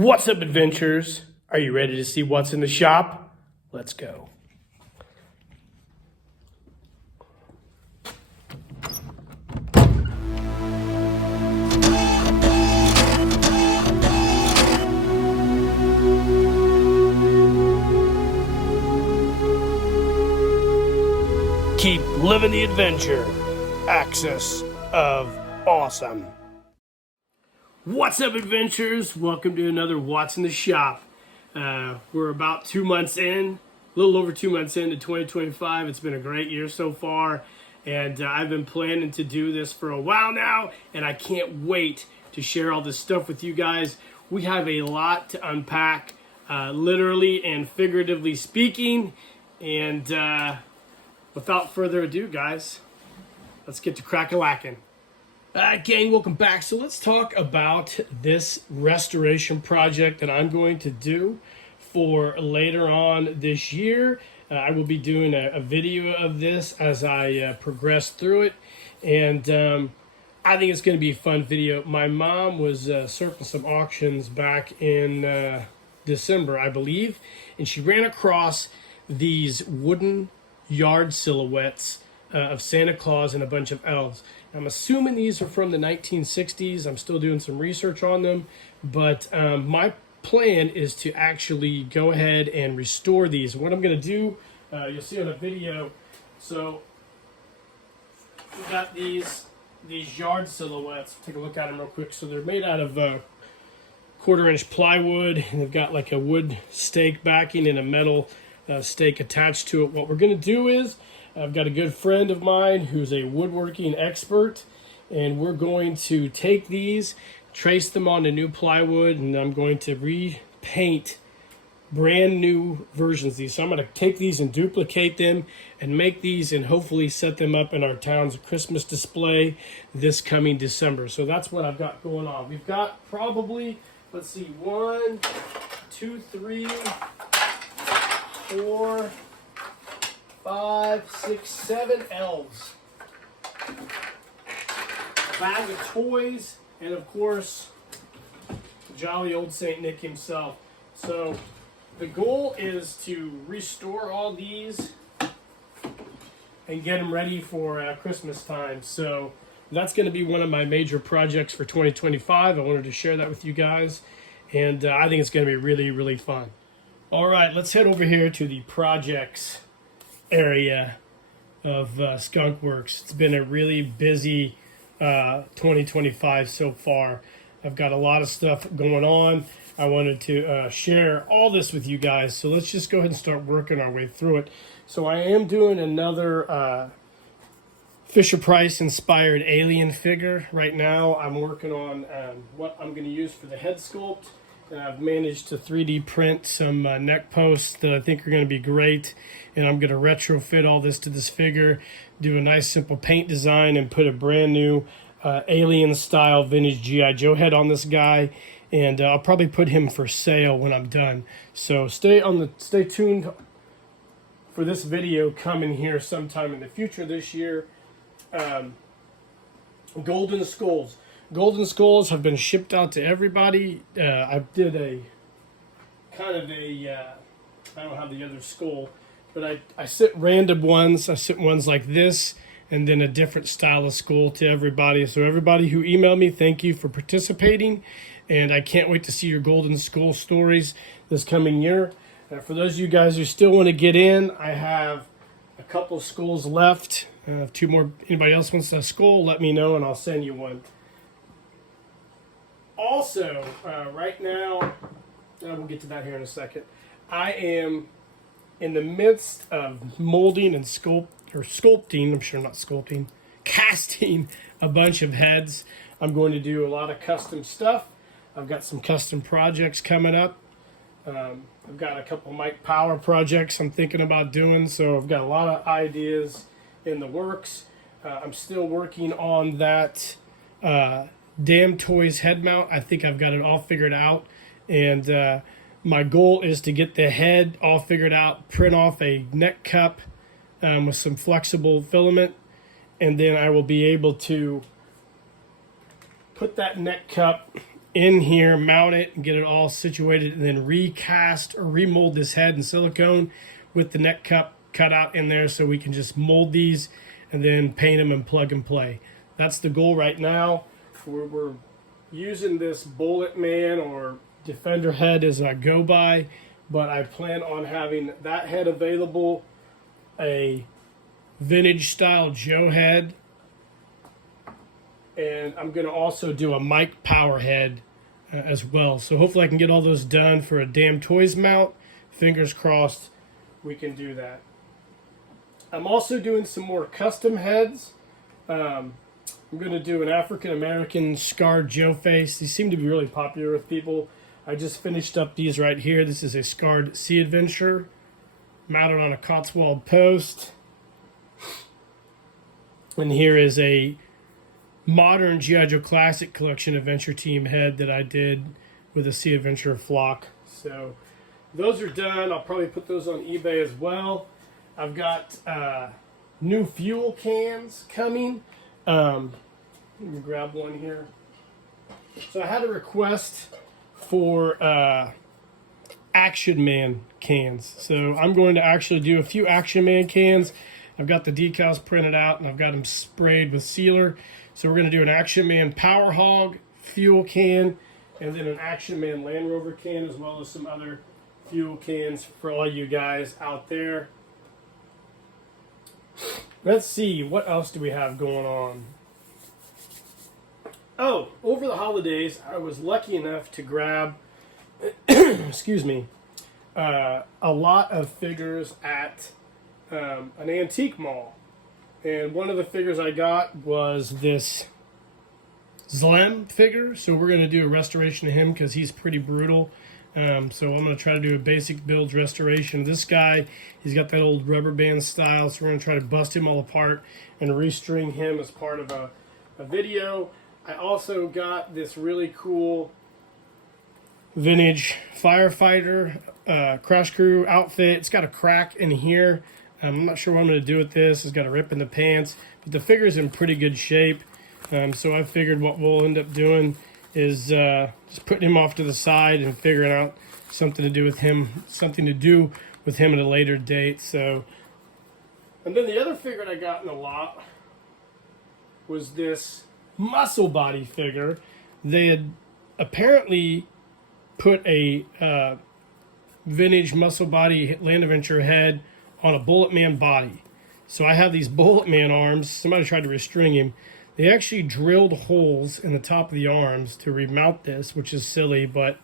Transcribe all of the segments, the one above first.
What's up, adventurers? Are you ready to see what's in the shop? Let's go. Keep living the adventure. Axis of Awesome. What's up, adventurers? Welcome to another What's in the Shop. We're about 2 months in, a little over 2 months into 2025. It's been a great year so far, and I've been planning to do this for a while now, and I can't wait to share all this stuff with you guys. We have a lot to unpack, literally and figuratively speaking, and without further ado, guys, let's get to crack-a-lackin'. Gang, welcome back. So let's talk about this restoration project that I'm going to do for later on this year. I will be doing a video of this as I progress through it, and I think it's going to be a fun video. My mom was surfing some auctions back in December, I believe, and she ran across these wooden yard silhouettes of Santa Claus and a bunch of elves. I'm assuming these are from the 1960s. I'm still doing some research on them, but my plan is to actually go ahead and restore these. What I'm going to do, you'll see on the video. So we got these yard silhouettes. Take a look at them real quick. So they're made out of 1/4-inch plywood. And they've got like a wood stake backing and a metal stake attached to it. What we're going to do is, I've got a good friend of mine who's a woodworking expert, and we're going to take these, trace them onto new plywood, and I'm going to repaint brand new versions of these. So I'm going to take these and duplicate them and make these and hopefully set them up in our town's Christmas display this coming December. So that's what I've got going on. We've got probably, let's see, 1, 2, 3, 4, 5, 6, 7 elves, a bag of toys, and of course, jolly old Saint Nick himself. So the goal is to restore all these and get them ready for Christmas time. So that's going to be one of my major projects for 2025. I wanted to share that with you guys, and I think it's going to be really, really fun. All right, let's head over here to the projects area of Skunk Works. It's been a really busy 2025 so far. I've got a lot of stuff going on. I wanted to share all this with you guys, so let's just go ahead and start working our way through it. So I am doing another Fisher-Price inspired alien figure. Right now I'm working on what I'm going to use for the head sculpt. I've managed to 3D print some neck posts that I think are going to be great, and I'm going to retrofit all this to this figure, do a nice simple paint design, and put a brand new alien style vintage G.I. Joe head on this guy, and I'll probably put him for sale when I'm done. So stay tuned for this video coming here sometime in the future this year. Golden Skulls. Golden Skulls have been shipped out to everybody. I did a kind of a, I don't have the other skull, but I sent random ones. I sent ones like this, and then a different style of skull to everybody. So everybody who emailed me, thank you for participating, and I can't wait to see your Golden Skull stories this coming year. For those of you guys who still want to get in, I have a couple of skulls left. 2 more. Anybody else wants a skull, let me know, and I'll send you one. Also, right now, we'll get to that here in a second, I am in the midst of molding and sculpting, I'm sure not sculpting, casting a bunch of heads. I'm going to do a lot of custom stuff. I've got some custom projects coming up. I've got a couple Mike Power projects I'm thinking about doing, so I've got a lot of ideas in the works. I'm still working on that Damn Toys head mount. I think I've got it all figured out, and my goal is to get the head all figured out, print off a neck cup with some flexible filament, and then I will be able to put that neck cup in here, mount it, and get it all situated, and then recast or remold this head in silicone with the neck cup cut out in there, so we can just mold these and then paint them and plug and play. That's the goal right now. We're using this Bullet Man or Defender head as I go by, but I plan on having that head available, a vintage style Joe head, and I'm going to also do a Mike Power head as well. So hopefully I can get all those done for a Damn Toys mount. Fingers crossed we can do that. I'm also doing some more custom heads. I'm going to do an African American scarred Joe face. These seem to be really popular with people. I just finished up these right here. This is a scarred Sea Adventure mounted on a Cotswold post. And here is a modern G.I. Joe Classic Collection Adventure Team head that I did with a Sea Adventure flock. So those are done. I'll probably put those on eBay as well. I've got new fuel cans coming. Let me grab one here. So I had a request for Action Man cans. So I'm going to actually do a few Action Man cans. I've got the decals printed out and I've got them sprayed with sealer. So we're going to do an Action Man Power Hog fuel can, and then an Action Man Land Rover can, as well as some other fuel cans for all you guys out there. Let's see, what else do we have going on? Oh, over the holidays, I was lucky enough to grab, excuse me, a lot of figures at an antique mall. And one of the figures I got was this Zlem figure. So we're going to do a restoration of him because he's pretty brutal. So I'm going to try to do a basic builds restoration. This guy, he's got that old rubber band style, so we're going to try to bust him all apart and restring him as part of a video. I also got this really cool vintage firefighter crash crew outfit. It's got a crack in here. I'm not sure what I'm going to do with this. It's got a rip in the pants, but the figure's in pretty good shape. So I figured what we'll end up doing is just putting him off to the side and figuring out something to do with him at a later date. So, and then the other figure I got in a lot was this muscle body figure. They had apparently put a vintage muscle body Land Adventure head on a Bullet Man body. So I have these Bullet Man arms. Somebody tried to restring him. They actually drilled holes in the top of the arms to remount this, which is silly, but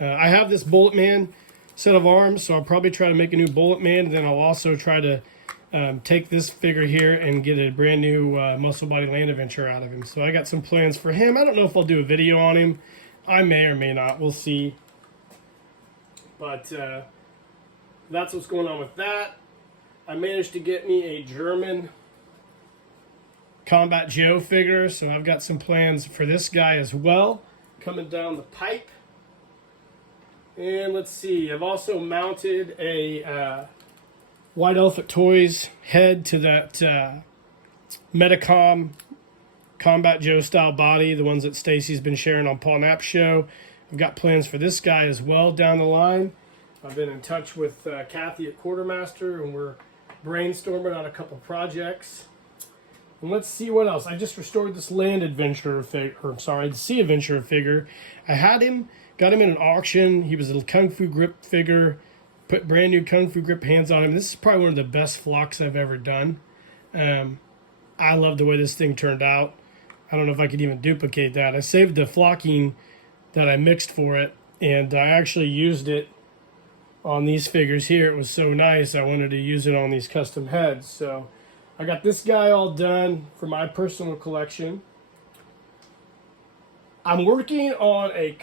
I have this Bullet Man set of arms, so I'll probably try to make a new Bullet Man, and then I'll also try to take this figure here and get a brand new muscle body Land Adventure out of him. So I got some plans for him. I don't know if I'll do a video on him. I may or may not. We'll see. But that's what's going on with that. I managed to get me a German Combat Joe figure, so I've got some plans for this guy as well coming down the pipe. And let's see, I've also mounted a White Elephant Toys head to that Metacom Combat Joe style body, the ones that Stacy's been sharing on Paul Knapp's show. I've got plans for this guy as well down the line. I've been in touch with Kathy at Quartermaster, and we're brainstorming on a couple projects. And let's see what else. I just restored this Land Adventure figure, the Sea Adventure figure. I had him, got him in an auction. He was a Kung Fu grip figure. Put brand new Kung Fu grip hands on him. This is probably one of the best flocks I've ever done. I love the way this thing turned out. I don't know if I could even duplicate that. I saved the flocking that I mixed for it, and I actually used it on these figures here. It was so nice, I wanted to use it on these custom heads. So I got this guy all done for my personal collection. I'm working on a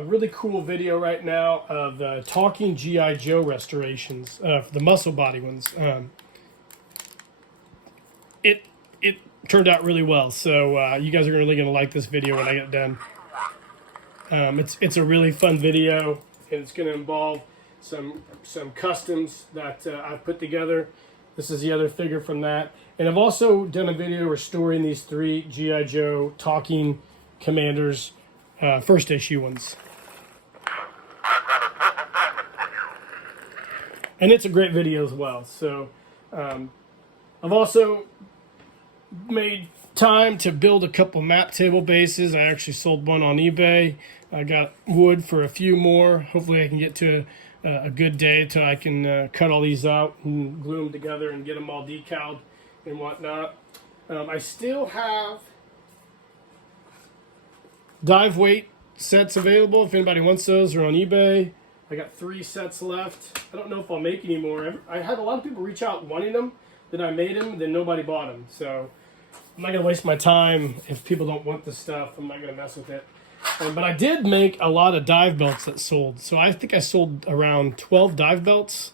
really cool video right now of talking G.I. Joe restorations, the muscle body ones. It turned out really well, so you guys are really going to like this video when I get done. It's a really fun video, and it's going to involve some customs that I've put together. This is the other figure from that. And I've also done a video restoring these 3 G.I. Joe talking commanders first issue ones. And it's a great video as well. So I've also made time to build a couple map table bases. I actually sold one on eBay. I got wood for a few more. Hopefully I can get to a good day till I can cut all these out and glue them together and get them all decaled and whatnot. I still have dive weight sets available. If anybody wants those, they're on eBay. I got 3 sets left. I don't know if I'll make any more. I had a lot of people reach out wanting them. Then I made them, then nobody bought them. So I'm not going to waste my time if people don't want the stuff. I'm not going to mess with it. But I did make a lot of dive belts that sold. So I think I sold around 12 dive belts.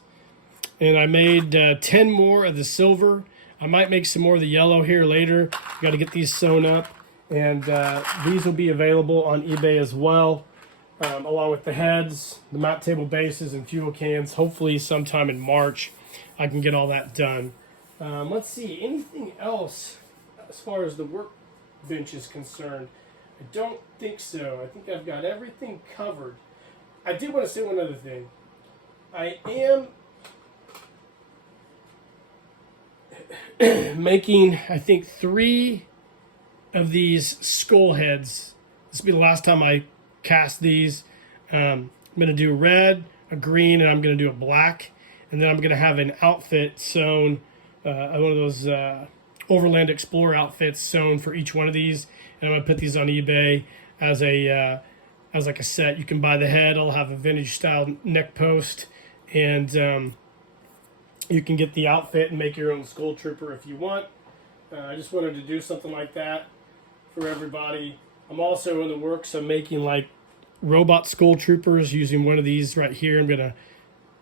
And I made 10 more of the silver. I might make some more of the yellow here later. Got to get these sewn up. And these will be available on eBay as well. Along with the heads, the map table bases, and fuel cans. Hopefully sometime in March I can get all that done. Let's see, anything else as far as the workbench is concerned? I don't think so. I think I've got everything covered. I did want to say one other thing. I am making, I think, 3 of these skull heads. This will be the last time I cast these. I'm going to do red, a green, and I'm going to do a black. And then I'm going to have an outfit sewn, one of those Overland Explorer outfits sewn for each one of these. And I'm going to put these on eBay as like a set. You can buy the head. I'll have a vintage style neck post. And you can get the outfit and make your own Skull Trooper if you want. I just wanted to do something like that for everybody. I'm also in the works of making like robot Skull Troopers using one of these right here. I'm going to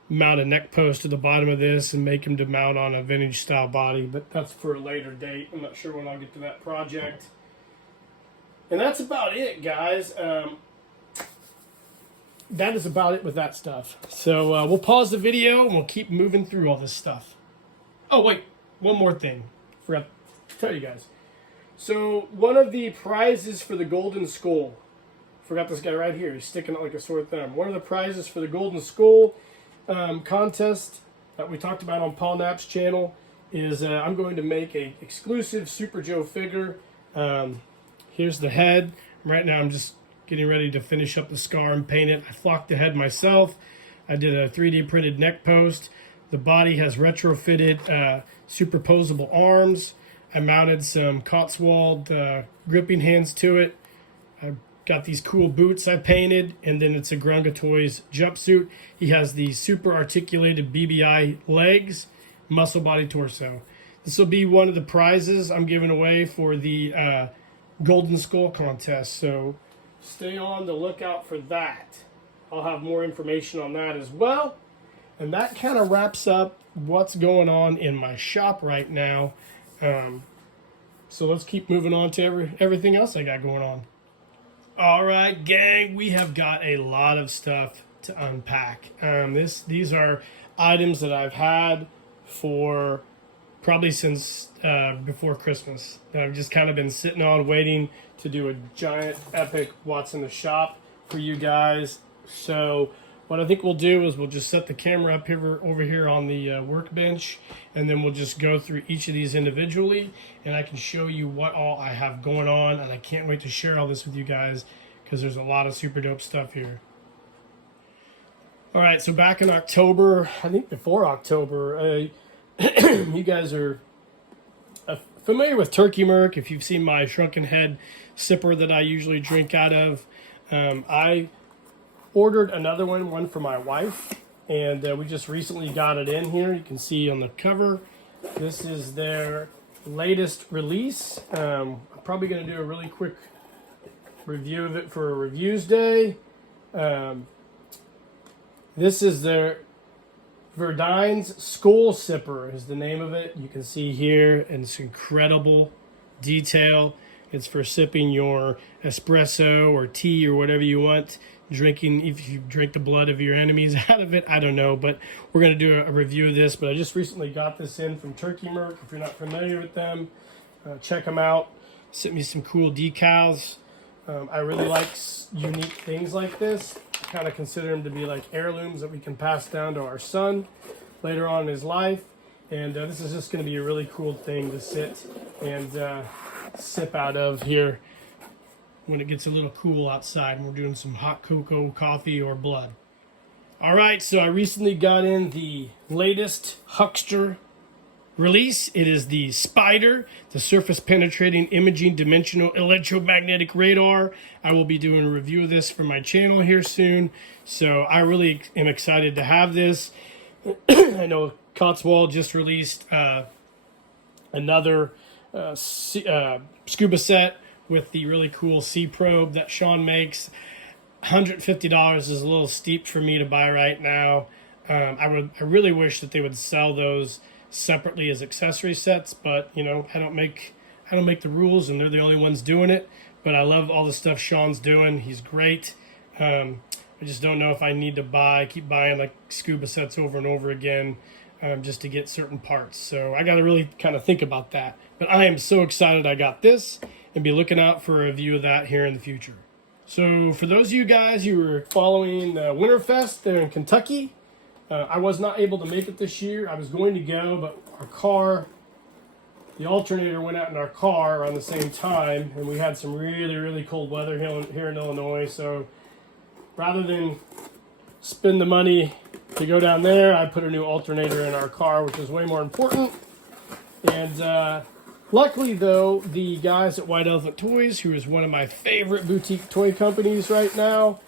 mount a neck post to the bottom of this and make them to mount on a vintage style body, but that's for a later date. I'm not sure when I'll get to that project. And that's about it, guys. That is about it with that stuff. So we'll pause the video and we'll keep moving through all this stuff. Oh, wait, one more thing. Forgot to tell you guys. So one of the prizes for the Golden Skull, forgot this guy right here, he's sticking out like a sore thumb. One of the prizes for the Golden Skull contest that we talked about on Paul Knapp's channel is I'm going to make a exclusive Super Joe figure. Here's the head. Right now I'm just getting ready to finish up the scar and paint it. I flocked the head myself. I did a 3D printed neck post. The body has retrofitted superposable arms. I mounted some Cotswold gripping hands to it. I've got these cool boots I painted, and then it's a Grunga Toys jumpsuit. He has the super articulated BBI legs, muscle body torso. This will be one of the prizes I'm giving away for the Golden Skull contest, so stay on the lookout for that. I'll have more information on that as well. And that kind of wraps up what's going on in my shop right now. So let's keep moving on to everything else I got going on. All right, gang, we have got a lot of stuff to unpack. These are items that I've had for probably since before Christmas. That I've just kind of been sitting on waiting to do a giant epic what's in the shop for you guys. So what I think we'll do is we'll just set the camera up over here on the workbench, and then we'll just go through each of these individually, and I can show you what all I have going on, and I can't wait to share all this with you guys because there's a lot of super dope stuff here. All right, so back in October, I think before October, you guys are familiar with Turkey Merc. If you've seen my shrunken head sipper that I usually drink out of, I ordered another one for my wife, and we just recently got it in here. You can see on the cover, this is their latest release. I'm probably going to do a really quick review of it for a reviews day. This is their Verdine's Skull Sipper is the name of it. You can see here, and it's incredible detail. It's for sipping your espresso or tea or whatever you want. Drinking, if you drink the blood of your enemies out of it, I don't know, but we're going to do a review of this. But I just recently got this in from Turkey Merc. If you're not familiar with them, check them out. Sent me some cool decals. I really like unique things like this. I kind of consider them to be like heirlooms that we can pass down to our son later on in his life. And this is just going to be a really cool thing to sit and sip out of here when it gets a little cool outside and we're doing some hot cocoa, coffee, or blood. All right, so I recently got in the latest Huckster release. It is the Spider, the surface penetrating imaging dimensional electromagnetic radar. I will be doing a review of this for my channel here soon. So I really am excited to have this. I know Cotswold just released another scuba set with the really cool sea probe that Sean makes. $150 is a little steep for me to buy right now. I really wish that they would sell those separately as accessory sets, but you know, I don't make the rules, and they're the only ones doing it. But I love all the stuff Sean's doing. He's great. I just don't know if I need to keep buying like scuba sets over and over again just to get certain parts. So I got to really kind of think about that. But I am so excited I got this, and be looking out for a review of that here in the future. So for those of you guys who were following Winterfest there in Kentucky, I was not able to make it this year. I was going to go, but the alternator went out in our car around the same time, and we had some really, really cold weather here in Illinois. So rather than spend the money to go down there, I put a new alternator in our car, which is way more important. And luckily, though, the guys at White Elephant Toys, who is one of my favorite boutique toy companies right now,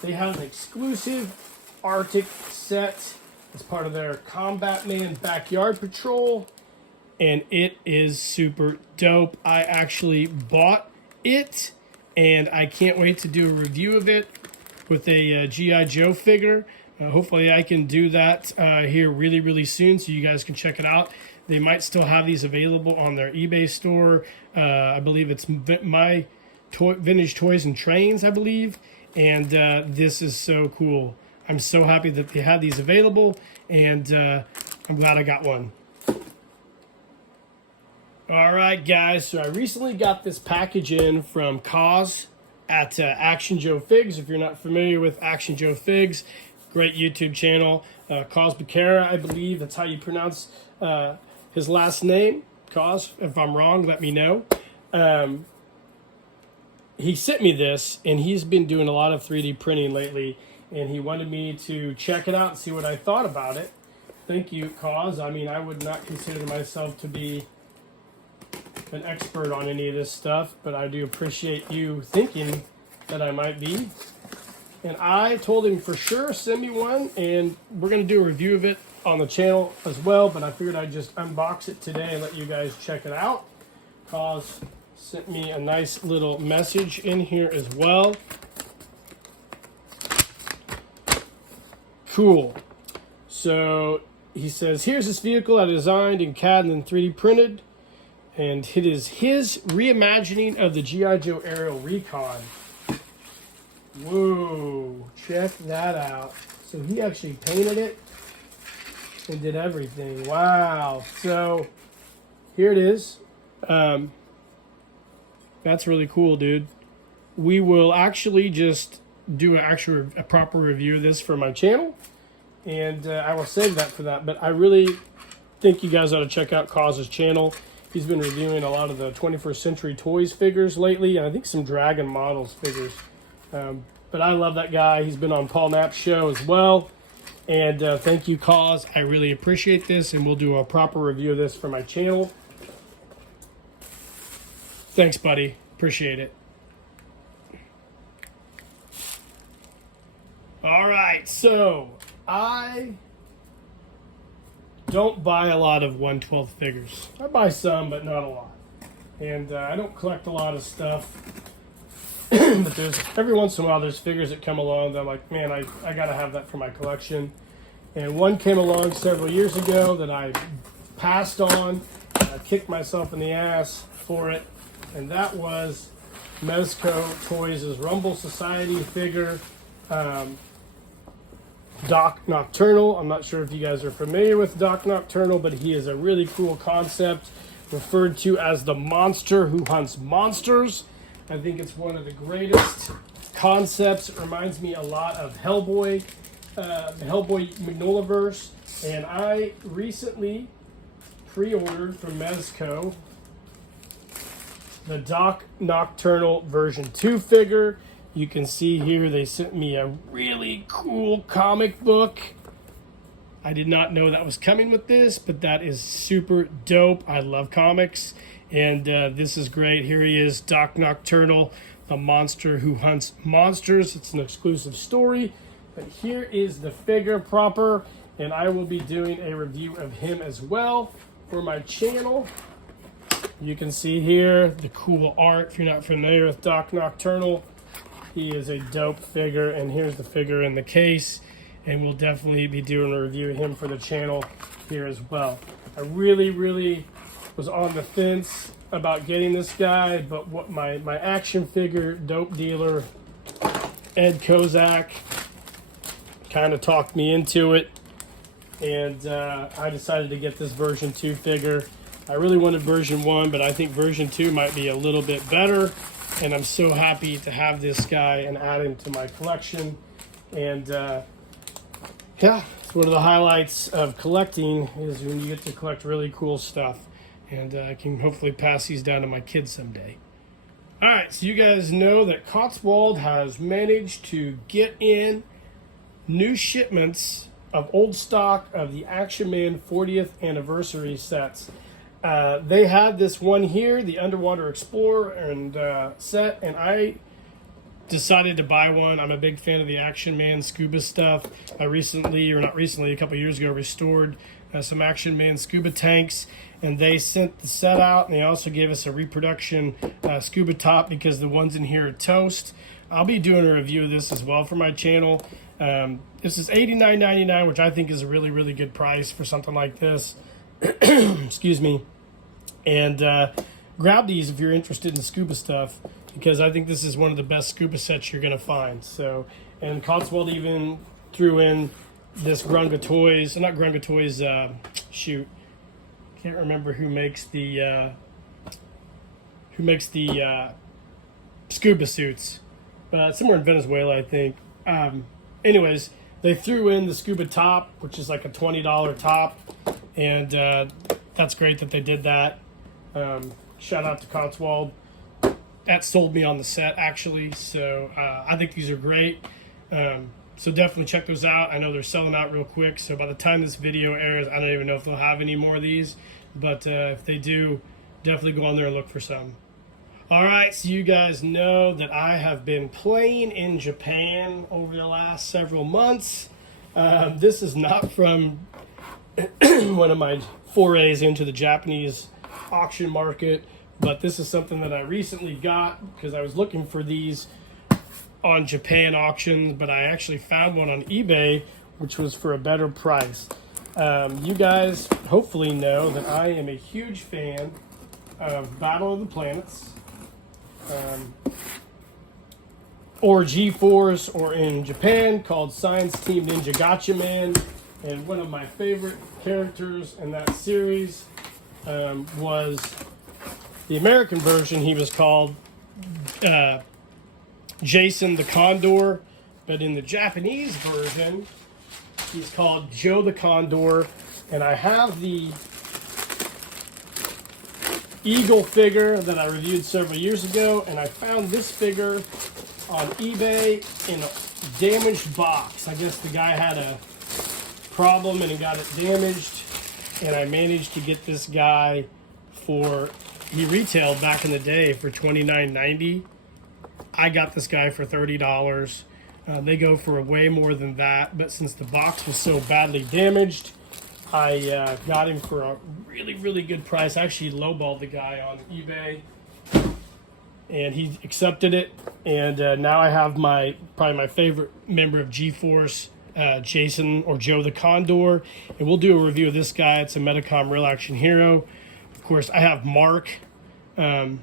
they have an exclusive Arctic set as part of their Combat Man Backyard Patrol, and it is super dope. I actually bought it, and I can't wait to do a review of it with a G.I. Joe figure. Hopefully I can do that here really, really soon so you guys can check it out. They might still have these available on their eBay store. I believe it's My Vintage Toys and Trains, I believe. And this is so cool. I'm so happy that they have these available, and I'm glad I got one. All right, guys. So I recently got this package in from Cause at Action Joe Figs. If you're not familiar with Action Joe Figs, great YouTube channel. Cause Becerra, I believe that's how you pronounce his last name. Cause, if I'm wrong, let me know. He sent me this, and he's been doing a lot of 3D printing lately, and he wanted me to check it out and see what I thought about it. Thank you, Cause. I mean, I would not consider myself to be an expert on any of this stuff, but I do appreciate you thinking that I might be. And I told him for sure, send me one, and we're going to do a review of it on the channel as well, but I figured I'd just unbox it today and let you guys check it out. Cause sent me a nice little message in here as well. Cool. So he says, here's this vehicle I designed in CAD and then 3D printed, and it is his reimagining of the G.I. Joe Aerial Recon. Whoa, check that out. So he actually painted it and did everything. Wow. So here it is. That's really cool, dude. We will actually just do a proper review of this for my channel, and I will save that for that. But I really think you guys ought to check out Cause's channel. He's been reviewing a lot of the 21st Century Toys figures lately, and I think some Dragon Models figures. But I love that guy. He's been on Paul Knapp's show as well. And thank you, Cause. I really appreciate this, and we'll do a proper review of this for my channel. Thanks, buddy. Appreciate it. All right, so I don't buy a lot of 1/12 figures. I buy some, but not a lot. And I don't collect a lot of stuff. But there's every once in a while there's figures that come along that I'm like, man, I gotta have that for my collection. And one came along several years ago that I passed on. I kicked myself in the ass for it, and that was Mezco Toys' Rumble Society figure, Doc Nocturnal. I'm not sure if you guys are familiar with Doc Nocturnal, but he is a really cool concept referred to as the monster who hunts monsters. I think it's one of the greatest concepts. It reminds me a lot of Hellboy, the Hellboy Magnolaverse. And I recently pre-ordered from Mezco the Doc Nocturnal version 2 figure. You can see here they sent me a really cool comic book. I did not know that was coming with this, but that is super dope. I love comics, and this is great. Here he is, Doc Nocturnal, the monster who hunts monsters. It's an exclusive story, but here is the figure proper, and I will be doing a review of him as well for my channel. You can see here the cool art. If you're not familiar with Doc Nocturnal, he is a dope figure, and here's the figure in the case. And we'll definitely be doing a review of him for the channel here as well. I really was on the fence about getting this guy, but what my action figure dope dealer, Ed Kozak, kind of talked me into it. And I decided to get this version 2 figure. I really wanted version 1, but I think version 2 might be a little bit better. And I'm so happy to have this guy and add him to my collection. And yeah, it's one of the highlights of collecting is when you get to collect really cool stuff. And I can hopefully pass these down to my kids someday. All right, so you guys know that Cotswold has managed to get in new shipments of old stock of the Action Man 40th anniversary sets. They had this one here, the Underwater Explorer and set, and I decided to buy one. I'm a big fan of the Action Man scuba stuff. I recently, or not recently, a couple years ago, restored some Action Man scuba tanks, and they sent the set out, and they also gave us a reproduction scuba top because the ones in here are toast. I'll be doing a review of this as well for my channel. This is $89.99, which I think is a really good price for something like this. Excuse me. And grab these if you're interested in scuba stuff, because I think this is one of the best scuba sets you're going to find. So, and Cotswold even threw in this Grunga Toys, not Grunga Toys, shoot, can't remember who makes the scuba suits, but somewhere in Venezuela, I think. Anyways, they threw in the scuba top, which is like a $20 top, and that's great that they did that. Shout out to Cotswold. That sold me on the set, actually, so I think these are great. So definitely check those out. I know they're selling out real quick, so by the time this video airs, I don't even know if they'll have any more of these, but if they do, definitely go on there and look for some. All right, so you guys know that I have been playing in Japan over the last several months. This is not from one of my forays into the Japanese auction market, but this is something that I recently got because I was looking for these on Japan auctions, but I actually found one on eBay, which was for a better price. You guys hopefully know that I am a huge fan of Battle of the Planets, or G-Force, or in Japan called Science Team Ninja Gatchaman. And one of my favorite characters in that series was the American version. He was called Jason the Condor, but in the Japanese version, he's called Joe the Condor. And I have the Eagle figure that I reviewed several years ago, and I found this figure on eBay in a damaged box. I guess the guy had a problem and he got it damaged, and I managed to get this guy for, he retailed back in the day for $29.90. I got this guy for $30. They go for way more than that, but since the box was so badly damaged, I got him for a really good price. I actually lowballed the guy on eBay, and he accepted it. And now I have probably my favorite member of G-Force, Jason, or Joe the Condor, and we'll do a review of this guy. It's a Medicom Real Action Hero. Of course, I have Mark, the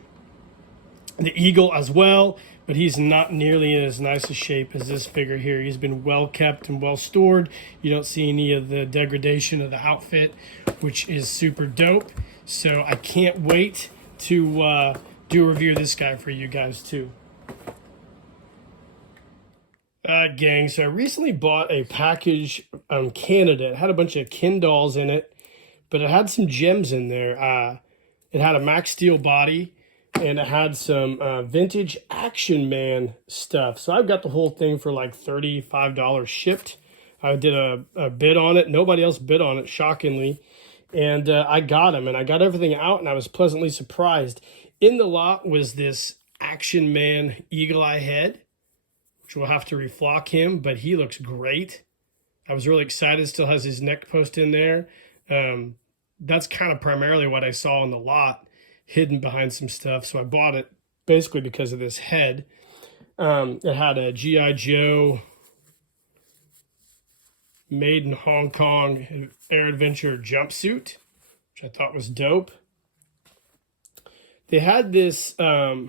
Eagle, as well, but he's not nearly in as nice a shape as this figure here. He's been well kept and well stored. You don't see any of the degradation of the outfit, which is super dope. So I can't wait to do a review of this guy for you guys too. Gang, so I recently bought a package Canada. It had a bunch of Ken dolls in it, but it had some gems in there. It had a Max Steel body, and it had some vintage Action Man stuff. So I've got the whole thing for like $35 shipped. I did a bid on it. Nobody else bid on it, shockingly. And I got them, and I got everything out, and I was pleasantly surprised. In the lot was this Action Man Eagle Eye head, which we'll have to reflock him, but he looks great. I was really excited. Still has his neck post in there. That's kind of primarily what I saw in the lot, hidden behind some stuff. So I bought it basically because of this head. It had a G.I. Joe made in Hong Kong Air Adventure jumpsuit, which I thought was dope. They had this, I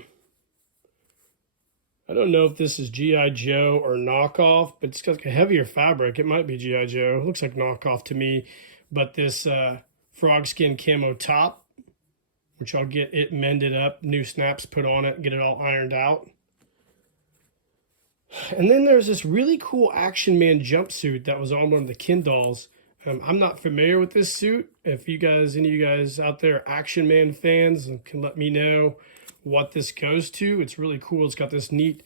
don't know if this is G.I. Joe or knockoff, but it's got like a heavier fabric. It might be G.I. Joe. It looks like knockoff to me. But this frog skin camo top, which I'll get it mended up, new snaps put on it, get it all ironed out. And then there's this really cool Action Man jumpsuit that was on one of the Ken dolls. I'm not familiar with this suit. If you guys, any of you guys out there are Action Man fans, can let me know what this goes to. It's really cool. It's got this neat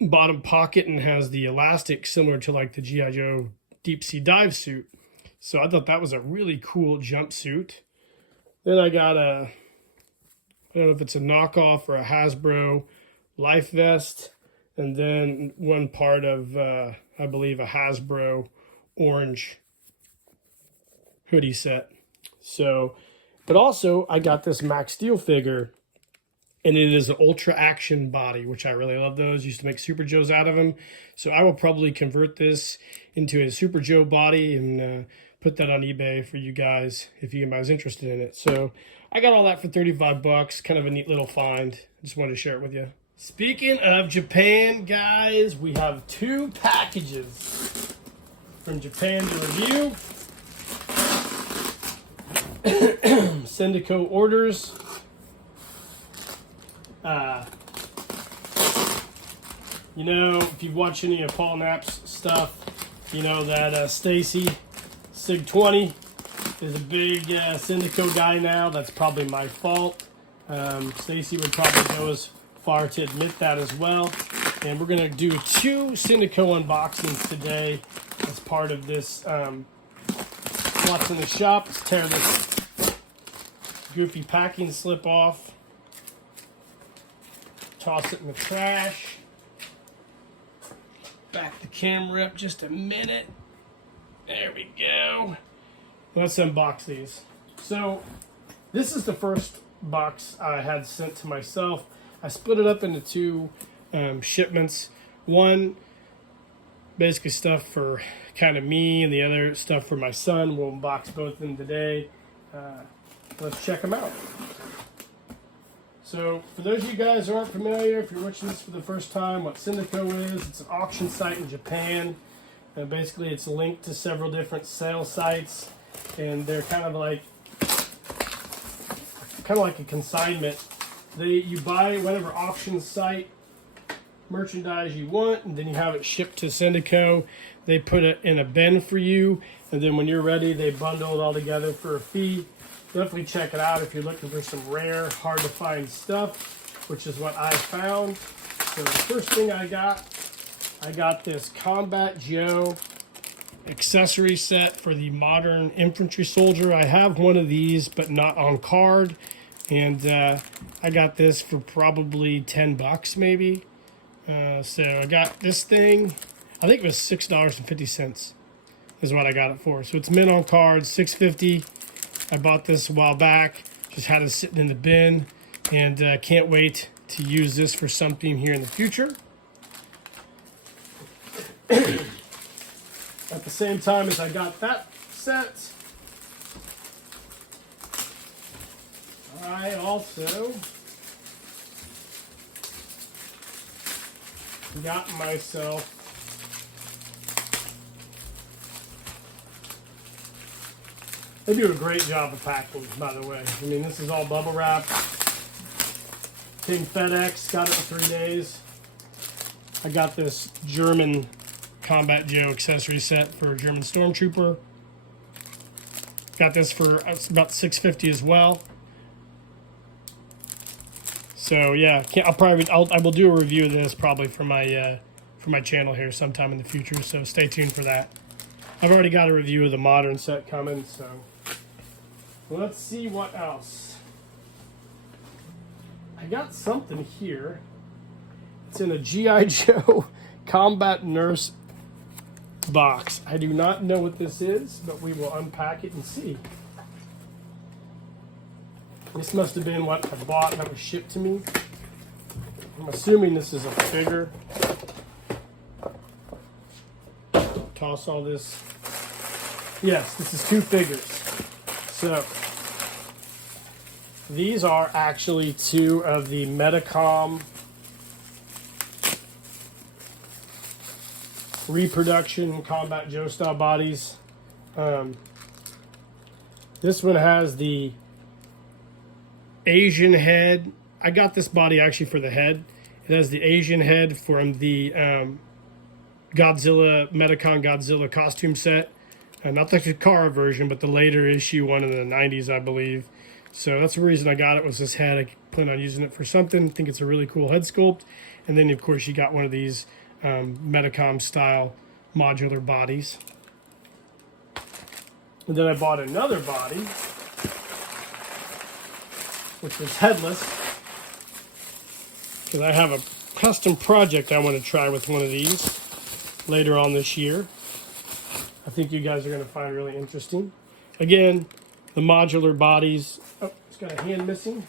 bottom pocket and has the elastic similar to like the G.I. Joe deep sea dive suit. So I thought that was a really cool jumpsuit. Then I got I don't know if it's a knockoff or a Hasbro life vest. And then one part of, I believe, a Hasbro orange hoodie set. So, but also I got this Max Steel figure, and it is an Ultra Action body, which I really love those. Used to make Super Joes out of them. So I will probably convert this into a Super Joe body and put that on eBay for you guys if you guys are interested in it. So I got all that for 35 bucks. Kind of a neat little find. Just wanted to share it with you. Speaking of Japan, guys, we have 2 packages from Japan to review. Syndico orders. You know, if you watch any of Paul Knapp's stuff, you know that Stacy Sig 20 is a big Syndico guy now. That's probably my fault. Stacy would probably go as far to admit that as well. And we're going to do 2 Syndico unboxings today as part of this What's in the Shop. Let's tear this goofy packing slip off. Toss it in the trash. Back the camera up just a minute. There we go. Let's unbox these. So this is the first box I had sent to myself. I split it up into 2 shipments. One, basically stuff for kind of me, and the other stuff for my son. We'll unbox both of them today. Let's check them out. So, for those of you guys who aren't familiar, if you're watching this for the first time, what Syndico is, it's an auction site in Japan. Basically, it's linked to several different sale sites, and they're kind of like a consignment. You buy whatever auction site merchandise you want, and then you have it shipped to Syndico. They put it in a bin for you, and then when you're ready, they bundle it all together for a fee. Definitely check it out if you're looking for some rare, hard to find stuff, which is what I found. So the first thing I got this Combat Joe accessory set for the modern infantry soldier. I have one of these, but not on card. And I got this for probably 10 bucks maybe. So I got this thing. I think it was $6.50 is what I got it for. So it's mint on card, $6.50. I bought this a while back. Just had it sitting in the bin. And can't wait to use this for something here in the future. At the same time as I got that set, I also got myself they do a great job of packing, by the way. I mean, this is all bubble wrap. Came FedEx, got it in 3 days. I got this German Combat Joe accessory set for a German Stormtrooper. Got this for about $6.50 as well. So yeah, I will do a review of this probably for my channel here sometime in the future. So stay tuned for that. I've already got a review of the modern set coming. So let's see what else. I got something here. It's in a G.I. Joe Combat Nurse box. I do not know what this is, but we will unpack it and see. This must have been what I bought that was shipped to me. I'm assuming this is a figure. Toss all this. Yes, this is 2 figures. So these are actually 2 of the Metacom reproduction Combat Joe style bodies. This one has the Asian head. I got this body actually for the head. It has the Asian head from the Metacon Godzilla costume set. Not the Takara version, but the later issue one in the 90s, I believe. So that's the reason I got it, was this head. I plan on using it for something. I think it's a really cool head sculpt. And then, of course, you got one of these Metacom style modular bodies. And then I bought another body, which was headless, because I have a custom project I want to try with one of these later on this year. I think you guys are going to find really interesting. Again, the modular bodies. Oh, it's got a hand missing.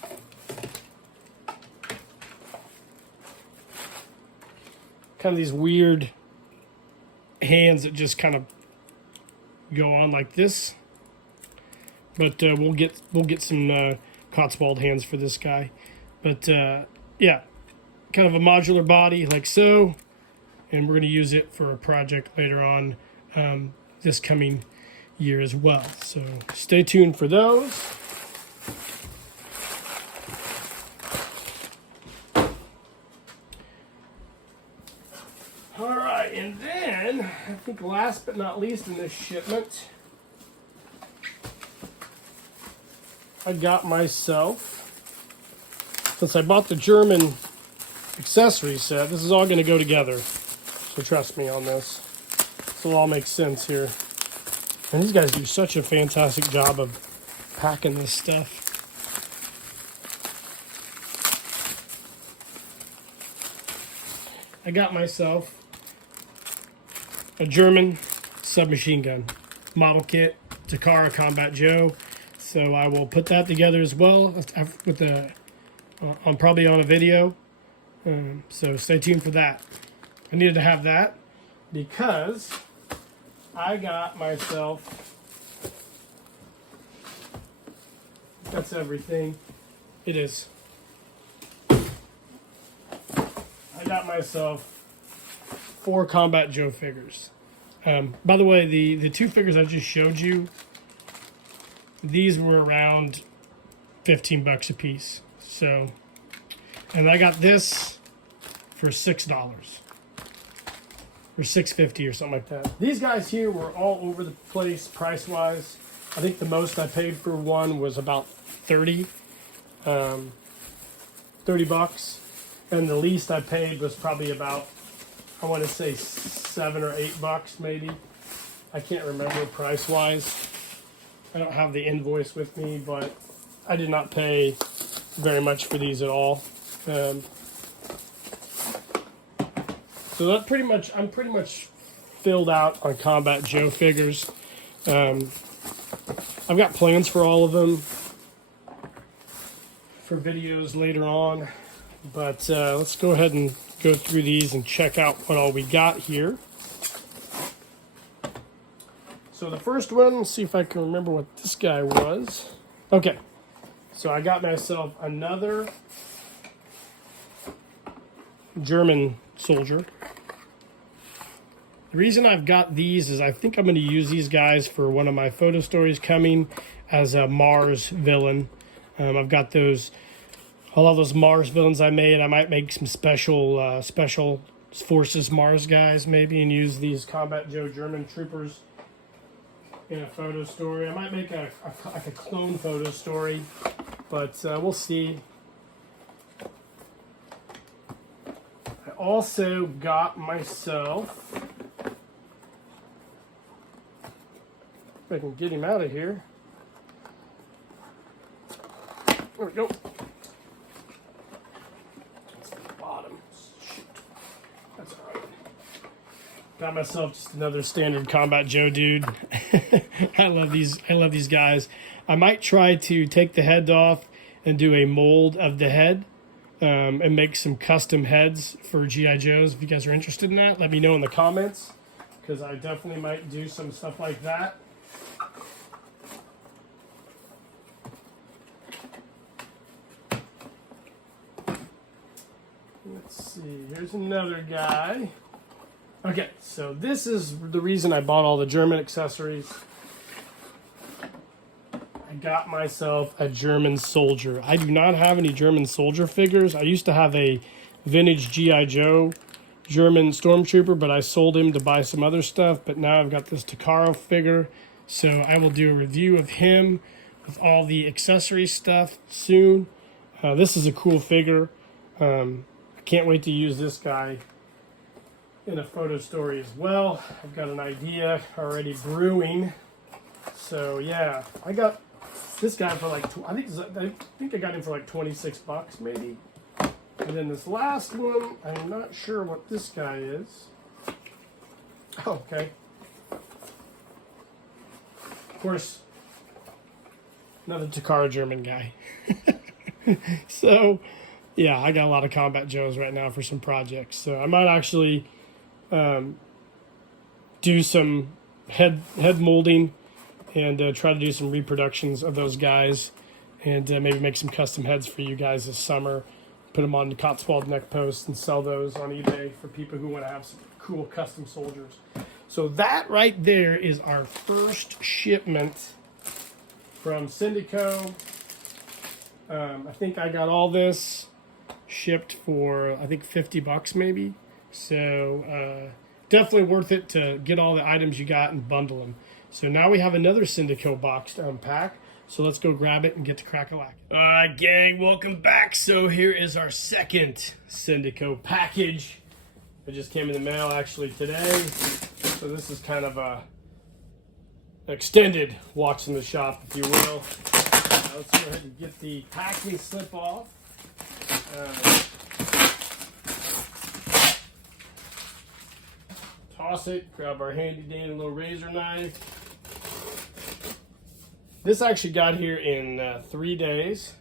Kind of these weird hands that just kind of go on like this. But we'll get some Cotswold hands for this guy. But yeah, kind of a modular body like so. And we're going to use it for a project later on this coming year as well. So stay tuned for those. All right, and then I think last but not least in this shipment, I got myself, since I bought the German accessory set, this is all going to go together. So trust me on this. This will all make sense here. And these guys do such a fantastic job of packing this stuff. I got myself a German submachine gun model kit, Takara Combat Joe. So I will put that together as well with probably on a video. So stay tuned for that. I needed to have that because I got myself, that's everything. It is. I got myself 4 Combat Joe figures. By the way, the 2 figures I just showed you, these were around $15 a piece. So, and I got this for $6 or $6.50 or something like that. These guys here were all over the place price wise. I think the most I paid for one was about $30, $30, and the least I paid was probably about, I want to say $7 or $8 maybe. I can't remember price wise. I don't have the invoice with me, but I did not pay very much for these at all. So that I'm pretty much filled out on Combat Joe figures. I've got plans for all of them for videos later on, but let's go ahead and go through these and check out what all we got here. So the first one, let's see if I can remember what this guy was. Okay, so I got myself another German soldier. The reason I've got these is I think I'm going to use these guys for one of my photo stories coming as a Mars villain. I've got those All of those Mars villains I made, I might make some special forces Mars guys maybe, and use these Combat Joe German troopers in a photo story. I might make like a clone photo story, but we'll see. I also got myself, if I can get him out of here. There we go. That's the bottom. Shoot. That's all right. Got myself just another standard Combat Joe dude. I love these guys. I might try to take the head off and do a mold of the head, and make some custom heads for G.I. Joes. If you guys are interested in that, let me know in the comments, because I definitely might do some stuff like that. Let's see, here's another guy. Okay, so this is the reason I bought all the German accessories. I got myself a German soldier. I do not have any German soldier figures. I used to have a vintage G.I. Joe German stormtrooper, but I sold him to buy some other stuff. But now I've got this Takaro figure, so I will do a review of him with all the accessory stuff soon. This is a cool figure. I can't wait to use this guy in a photo story as well. I've got an idea already brewing. So yeah, I got this guy for like, I think I got him for like 26 bucks maybe. And then this last one, I'm not sure what this guy is. Oh, okay. Of course, another Takara German guy. So, yeah, I got a lot of Combat Joes right now for some projects. So I might actually do some head molding and try to do some reproductions of those guys, and maybe make some custom heads for you guys this summer. Put them on the Cotswold neck posts and sell those on eBay for people who want to have some cool custom soldiers. So that right there is our first shipment from Syndico. I think I got all this shipped for, I think, 50 bucks maybe. So definitely worth it to get all the items you got and bundle them. So now we have another Syndico box to unpack. So let's go grab it and get to crack-a-lack. All right, gang, welcome back. So here is our second Syndico package. It just came in the mail actually today. So this is kind of a extended watch in the shop, if you will. Let's go ahead and get the packing slip off. Toss it, grab our handy dandy little razor knife. This actually got here in 3 days.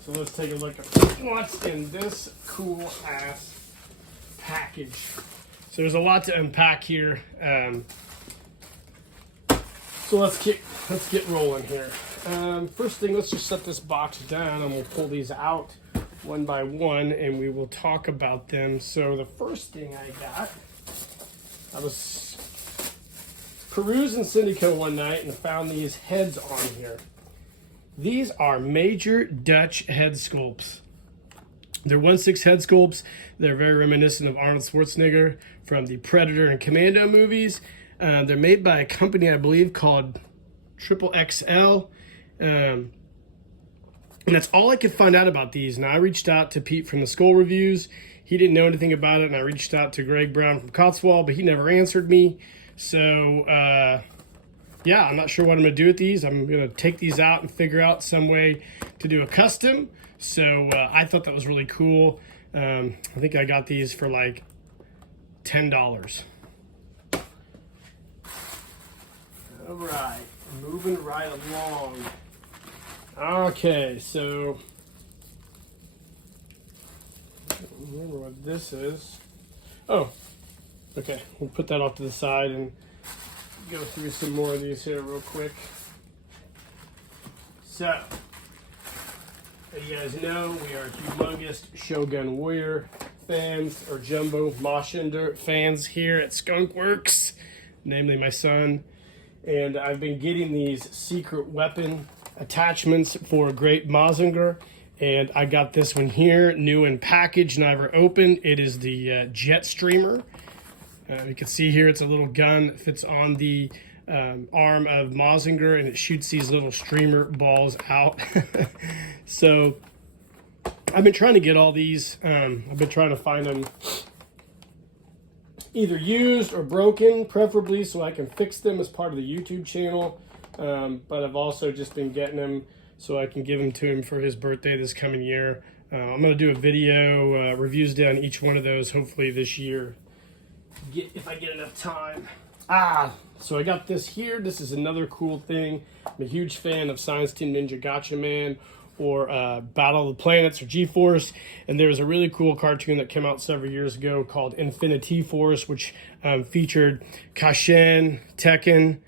So let's take a look at what's in this cool ass package. So there's a lot to unpack here. So let's get rolling here. First thing, let's just set this box down and we'll pull these out one by one and we will talk about them. So the first thing I got, I was perusing Syndico one night and found these heads on here. These are major Dutch head sculpts. They're 1/6 head sculpts. They're very reminiscent of Arnold Schwarzenegger from the Predator and Commando movies. They're made by a company, I believe, called Triple XL. And that's all I could find out about these. Now, I reached out to Pete from the Skull Reviews. He didn't know anything about it. And I reached out to Greg Brown from Cotswold, but he never answered me. So, yeah, I'm not sure what I'm going to do with these. I'm going to take these out and figure out some way to do a custom. So I thought that was really cool. I think I got these for like $10. All right, moving right along. Okay, so I don't remember what this is. Oh, okay, we'll put that off to the side and go through some more of these here real quick. So, as you guys know, we are humongous Shogun Warrior fans, or Jumbo Moshinder fans here at Skunk Works, namely my son. and I've been getting these secret weapon attachments for Great Mazinger, and I got this one here, new in package, never opened. It is the jet streamer. You can see here it's a little gun that fits on the arm of Mazinger, and it shoots these little streamer balls out. So I've been trying to get all these. I've been trying to find them either used or broken, preferably, so I can fix them as part of the YouTube channel. But I've also just been getting them so I can give them to him for his birthday this coming year. I'm going to do a video, reviews down each one of those, hopefully this year, if I get enough time. So I got this here. This is another cool thing. I'm a huge fan of Science Team Ninja Gotcha Man, or Battle of the Planets, or G-Force, and there was a really cool cartoon that came out several years ago called Infinity Force, which featured Kashan, Tekken,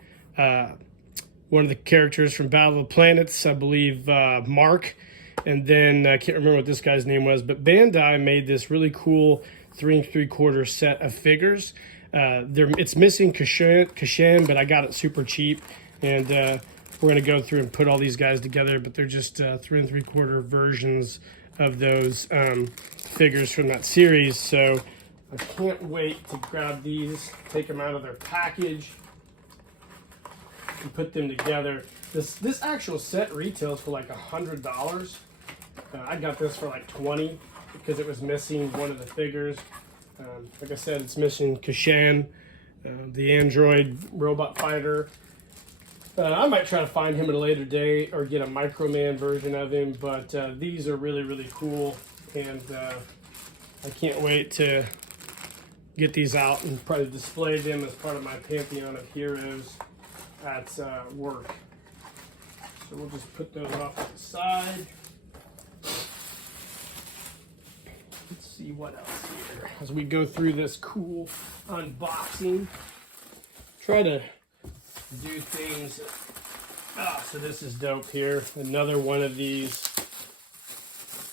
one of the characters from Battle of the Planets, I believe Mark, and then I can't remember what this guy's name was, but Bandai made this really cool 3 3/4 set of figures. It's missing Kashan, but I got it super cheap, and we're going to go through and put all these guys together, but they're just 3 3/4 versions of those figures from that series. So I can't wait to grab these, take them out of their package, and put them together. This actual set retails for like $100. I got this for like 20 because it was missing one of the figures. Like I said, it's missing Kashan, the android robot fighter. I might try to find him at a later date or get a Microman version of him, but these are really, really cool, and I can't wait to get these out and probably display them as part of my pantheon of heroes at work. So we'll just put those off to the side. Let's see what else here as we go through this cool unboxing. Try to do things. So this is dope here. Another one of these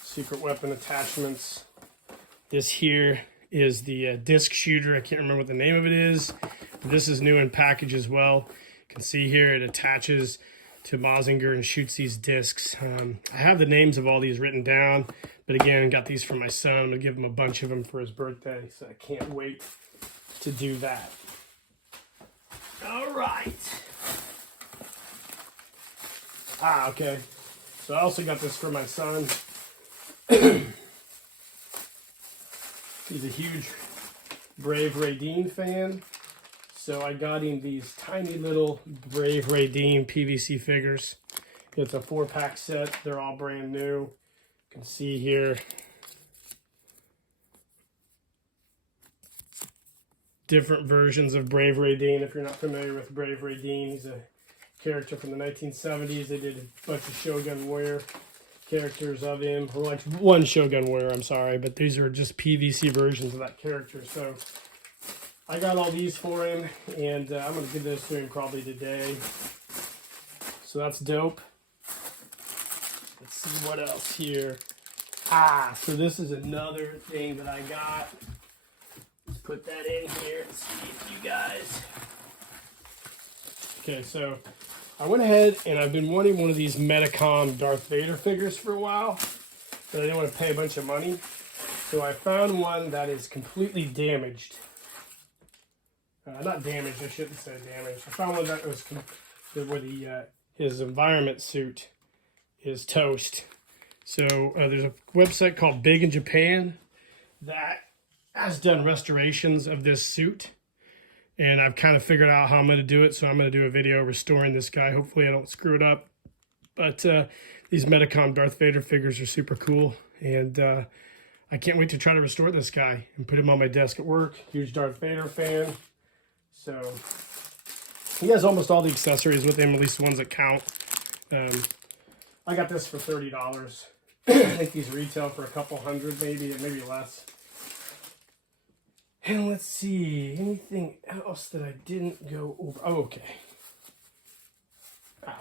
secret weapon attachments. This here is the disc shooter. I can't remember what the name of it is. But this is new in package as well. You can see here it attaches to Mazinger and shoots these discs. I have the names of all these written down, but again, got these for my son. I'm gonna give him a bunch of them for his birthday, so I can't wait to do that. All right. Okay. So I also got this for my son. He's a huge Brave Raideen fan. So I got him these tiny little Brave Raideen PVC figures. It's a 4-pack set. They're all brand new. You can see here different versions of Brave Raideen. If you're not familiar with Brave Raideen, he's a character from the 1970s. They did a bunch of Shogun Warrior characters of him, or like one Shogun Warrior, I'm sorry, but these are just PVC versions of that character. So I got all these for him, and I'm going to give those to him probably today. So that's dope. Let's see what else here. So this is another thing that I got. Let's put that in here and see if you guys. Okay, so I went ahead and I've been wanting one of these Metacom Darth Vader figures for a while, but I didn't want to pay a bunch of money. So I found one that is completely damaged. Not damaged, I shouldn't say damaged. I found one that was where his environment suit is toast. So there's a website called Big in Japan that has done restorations of this suit. And I've kind of figured out how I'm going to do it. So I'm going to do a video restoring this guy. Hopefully I don't screw it up. But these Metacom Darth Vader figures are super cool. And I can't wait to try to restore this guy and put him on my desk at work. Huge Darth Vader fan. So he has almost all the accessories with him, at least the ones that count. I got this for $30. I think these retail for a couple hundred, maybe less. And let's see, anything else that I didn't go over? Oh, okay.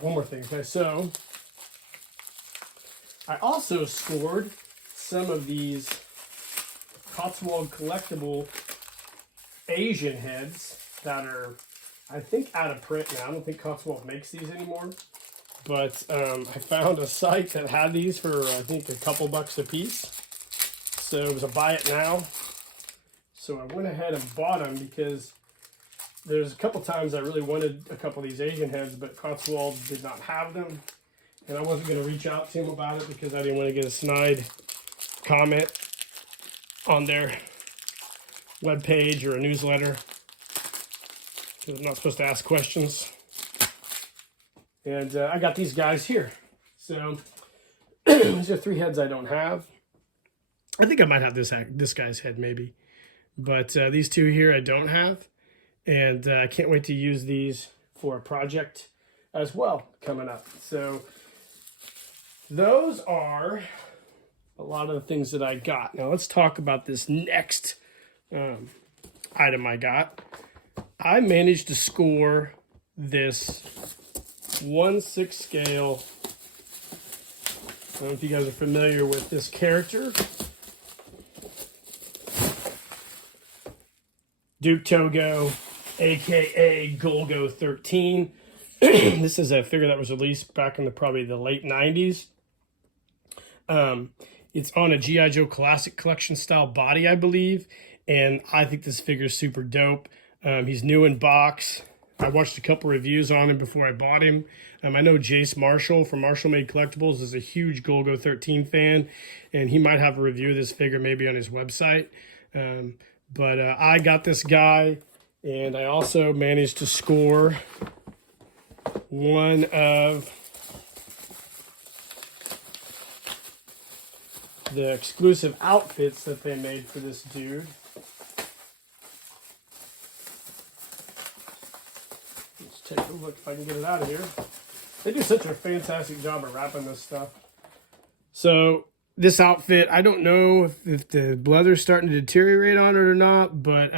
One more thing. Okay, so I also scored some of these Cotswold collectible Asian heads that are I think out of print now. I don't think Cotswold makes these anymore. But I found a site that had these for, I think, a couple bucks a piece. So it was a buy it now. So I went ahead and bought them because there's a couple times I really wanted a couple of these Asian heads, but Cotswold did not have them. And I wasn't going to reach out to him about it because I didn't want to get a snide comment on their webpage or a newsletter. Because I'm not supposed to ask questions. And I got these guys here. So these are 3 heads I don't have. I think I might have this guy's head maybe. But these 2 here I don't have. And I can't wait to use these for a project as well coming up. So those are a lot of the things that I got. Now let's talk about this next item I got. I managed to score this 1/6 scale. I don't know if you guys are familiar with this character. Duke Togo, aka Golgo 13. This is a figure that was released back in probably the late 90s. It's on a G.I. Joe Classic Collection style body, I believe. And I think this figure is super dope. He's new in box. I watched a couple reviews on him before I bought him. I know Jace Marshall from Marshall Made Collectibles is a huge Golgo 13 fan, and he might have a review of this figure maybe on his website. But I got this guy, and I also managed to score one of the exclusive outfits that they made for this dude. Let's take a look if I can get it out of here. They do such a fantastic job of wrapping this stuff. So this outfit, I don't know if the leather's starting to deteriorate on it or not, but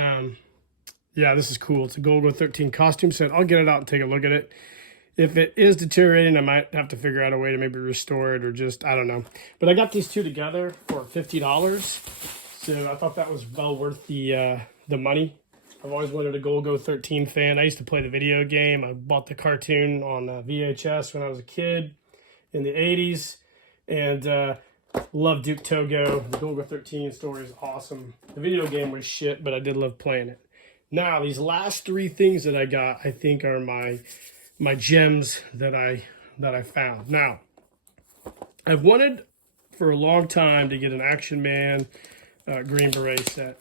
yeah, this is cool. It's a Golgo 13 costume set. I'll get it out and take a look at it. If it is deteriorating, I might have to figure out a way to maybe restore it or just, I don't know. But I got these 2 together for $50. So I thought that was well worth the money. I've always wanted a Golgo 13 fan. I used to play the video game. I bought the cartoon on VHS when I was a kid in the 80s. And love Duke Togo. The Golgo 13 story is awesome. The video game was shit, but I did love playing it. Now, these last 3 things that I got, I think are my gems that I found. Now, I've wanted for a long time to get an Action Man Green Beret set.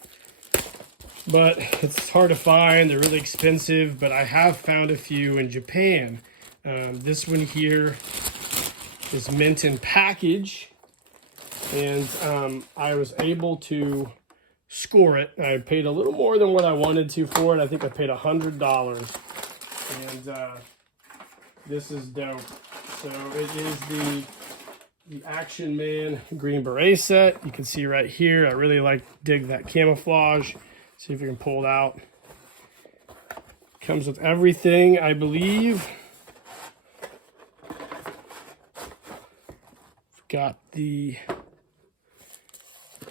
But it's hard to find. They're really expensive, but I have found a few in Japan. This one here is mint in package, and I was able to score it. I paid a little more than what I wanted to for it. I think I paid $100, and this is dope. So it is the Action Man Green Beret set. You can see right here, I really dig that camouflage. See if we can pull it out. Comes with everything, I believe. Got the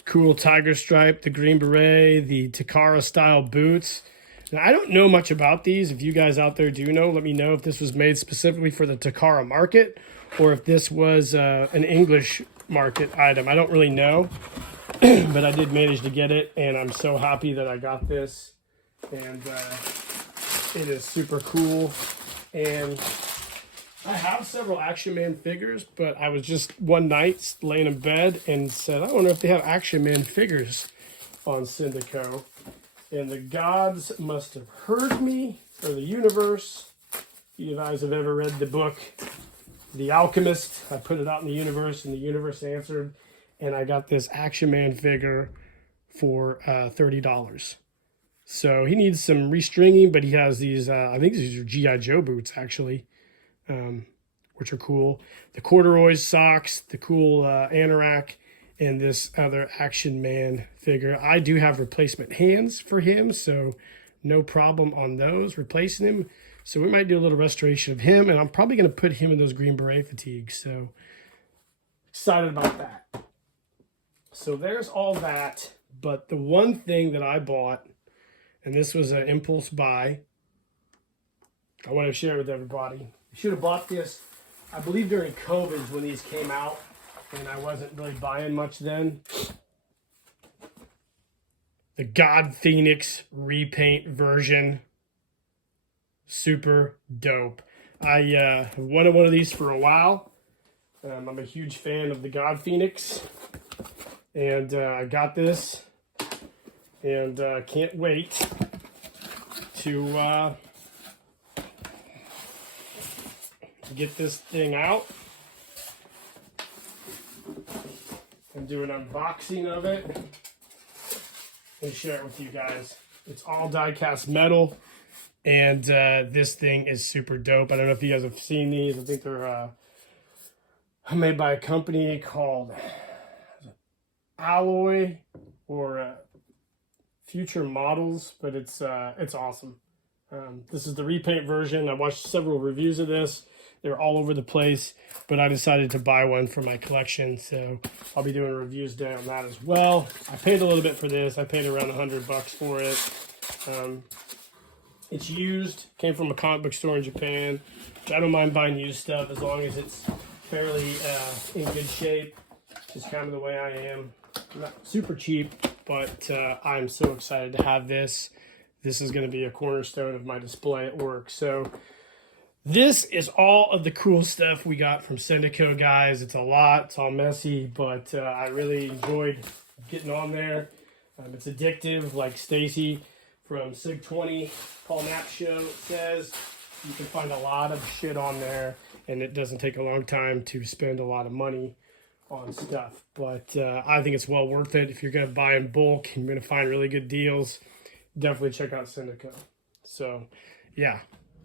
cool tiger stripe, the green beret, the Takara style boots. Now, I don't know much about these. If you guys out there do know, let me know if this was made specifically for the Takara market or if this was an English market item. I don't really know. But I did manage to get it, and I'm so happy that I got this. And it is super cool. And I have several Action Man figures, but I was just one night laying in bed and said, I wonder if they have Action Man figures on Syndico. And the gods must have heard me, or the universe. If you guys have ever read the book, The Alchemist, I put it out in the universe, and the universe answered. And I got this Action Man figure for $30. So he needs some restringing, but he has these, I think these are G.I. Joe boots, actually, which are cool. The corduroy socks, the cool anorak, and this other Action Man figure. I do have replacement hands for him, so no problem on those, replacing him. So we might do a little restoration of him, and I'm probably going to put him in those Green Beret fatigues. So excited about that. So there's all that, but the one thing that I bought, and this was an impulse buy, I want to share it with everybody. You should have bought this, I believe, during COVID when these came out, and I wasn't really buying much then. The God Phoenix repaint version. Super dope. I wanted one of these for a while. I'm a huge fan of the God Phoenix. And I got this. And can't wait to get this thing out and do an unboxing of it and share it with you guys. It's all die-cast metal, and this thing is super dope. I don't know if you guys have seen these. I think they're made by a company called Alloy or Future Models, but it's awesome. This is the repaint version. I watched several reviews of this. They're all over the place, but I decided to buy one for my collection, so I'll be doing a reviews day on that as well. I paid a little bit for this. I paid around $100 for it. It's used, came from a comic book store in Japan. I don't mind buying used stuff as long as it's fairly in good shape, just kind of the way I am. Not super cheap, but I'm so excited to have this. This is going to be a cornerstone of my display at work. So this is all of the cool stuff we got from Syndico, guys. It's a lot. It's all messy, but I really enjoyed getting on there. It's addictive, like Stacy from Sig 20, Paul Knapp Show says. You can find a lot of shit on there, and it doesn't take a long time to spend a lot of money on stuff. But I think it's well worth it. If you're going to buy in bulk, you're going to find really good deals. Definitely check out Syndico. So, yeah.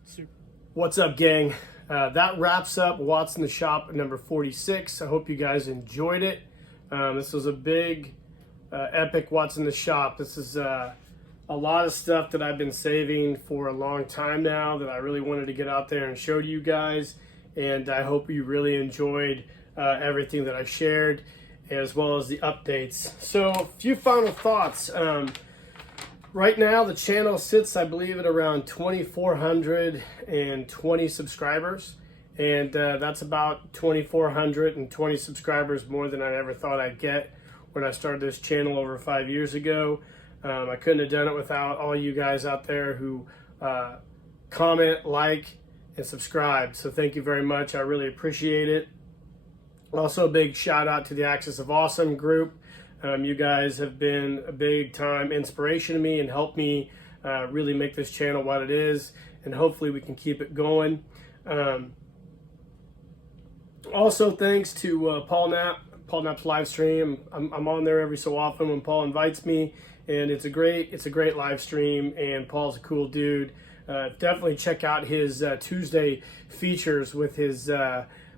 Super. What's up, gang? That wraps up What's in the Shop number 46. I hope you guys enjoyed it. This was a big, epic What's in the Shop. This is a lot of stuff that I've been saving for a long time now that I really wanted to get out there and show to you guys. And I hope you really enjoyed everything that I shared, as well as the updates. So, a few final thoughts. Right now, the channel sits, I believe, at around 2,420 subscribers. And that's about 2,420 subscribers more than I ever thought I'd get when I started this channel over 5 years ago. I couldn't have done it without all you guys out there who comment, like, and subscribe. So thank you very much. I really appreciate it. Also, a big shout out to the Axis of Awesome group. You guys have been a big time inspiration to me and helped me really make this channel what it is, and hopefully we can keep it going. Also, thanks to Paul Knapp's live stream. I'm on there every so often when Paul invites me, and it's a great live stream, and Paul's a cool dude. Definitely check out his Tuesday features with his